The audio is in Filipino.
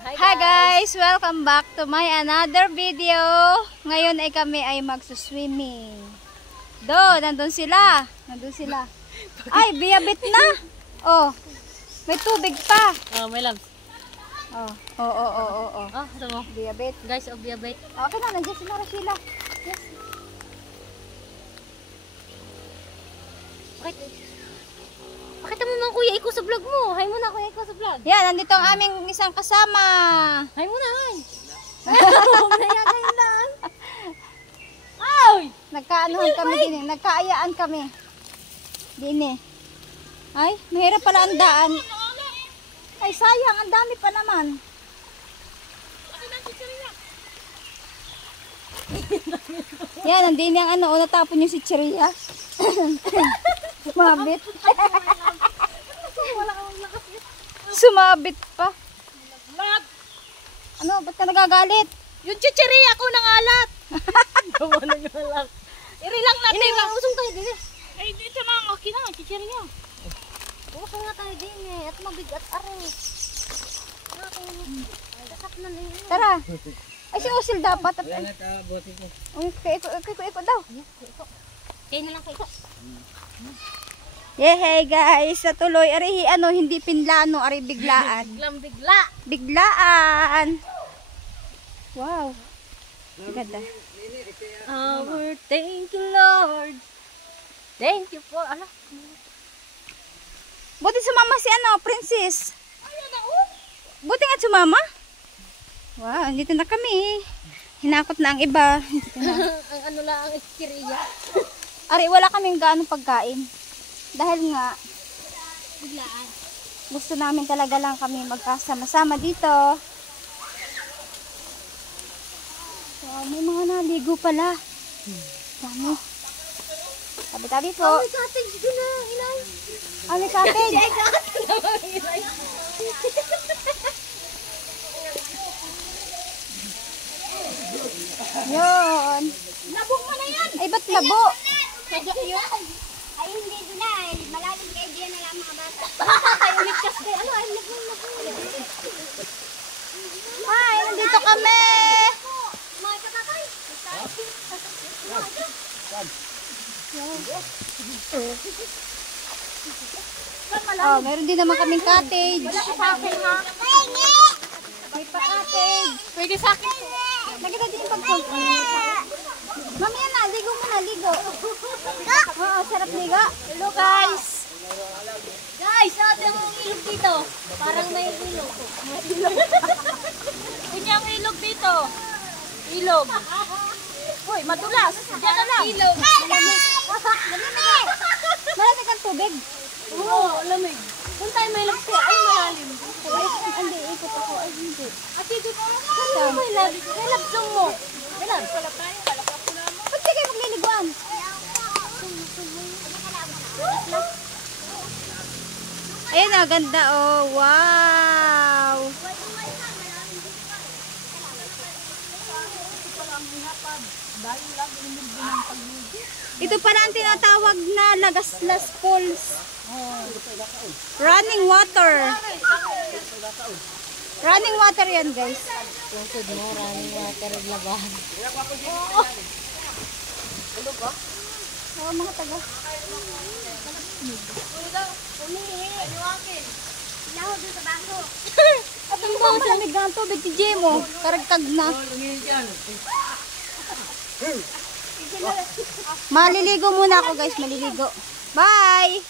Hi guys! Welcome back to my another video. Ngayon ay kami ay magsuswimming. Nandun sila. Ay, biyabit na. Oh, may tubig pa. Oh, my loves. Oh. Oh, ito mo. Biyabit. Guys, biyabit. Okay na, nandiyan si Mara Sheila. Yes. Pakita mo mga kuya Iko sa vlog mo. Hi muna kuya Iko sa vlog. Yan, nandito ang aming isang kasama. Hi muna, hi. Ay! Nagkaanuhan kami din eh. Nagkaayaan kami. Din eh. Ay, mahirap pala ang daan. Ay, sayang. Ang dami pa naman. Yan, nandun yung ano. Natapon yung si Chiria. Sumabit. Sumabit pa. Ano, ba't ka nagagalit? Yung chichiri ako nang alat. Gawa nang alat. Irilang natin. Ini, usong tayo din eh. Ay, dito na ang akin na, chichiri niya. Usong nga tayo din eh. At mabigat aray. Tara. Ay, si Usil dapat. Wala na ka, bote ko. Iko daw. Kaya na lang kayo. Hey guys, sa tuloy. Ari, ano, hindi pinlano, ari biglaan. Biglang bigla. Biglaan. Wow. Ganda. Our thank you Lord. Thank you for ala. Buti sumama si ano, Princess. Buti nga sumama. Wow, dito na kami. Hinakot na ang iba. Ang ano lang ang iskiriya. Ari, wala kaming gaano pagkain. Dahil nga, Biglaan. gusto namin talaga lang kami magkasama-sama dito. Wow, may mga naligo pala. Dami. Tabi-tabi po. May cottage doon na, inay. May cottage. Yun. Labong mo na yan. Ay, ba't labo? Ay, hindi doon na. Malalim kayo diyan na lang mga bata. Ay, umikas kayo. Ano, ay, Hi, nandito kami. mga katakay. Oh, meron din naman kaming cottage. Sa akin, ha? May pa-cottage. Pwede sa akin. Nakita din yung pagpag. Mamaya na, ligo muna, ligo. Oo, sarap ligo. Hello, guys. Guys, ate mo ang ilog dito. Parang may ilog. Kunyang ilog dito. Ilog. Uy, madulas. Diyan na lang. Ilog. Malamig. Malamig ang tubig. Oo, lamig. Kung tayo may ilog siya, ay malalim. Ay, hindi, ikot ako. Ay, hindi. At dito ko, ano may labig? May labsong mo. May labsong. Ba't di kayo magliliguan? Ayun na, ganda oh. Wow. Ito pala ang tinatawag na Lagaslas Falls. Running water. Running water yan, guys. Pusod mo, maraming water at labahan. Oh, mga taga. At ang mga malamig na ang tubig si Jemo. Karagtag na. Maliligo muna ako, guys. Maliligo. Bye!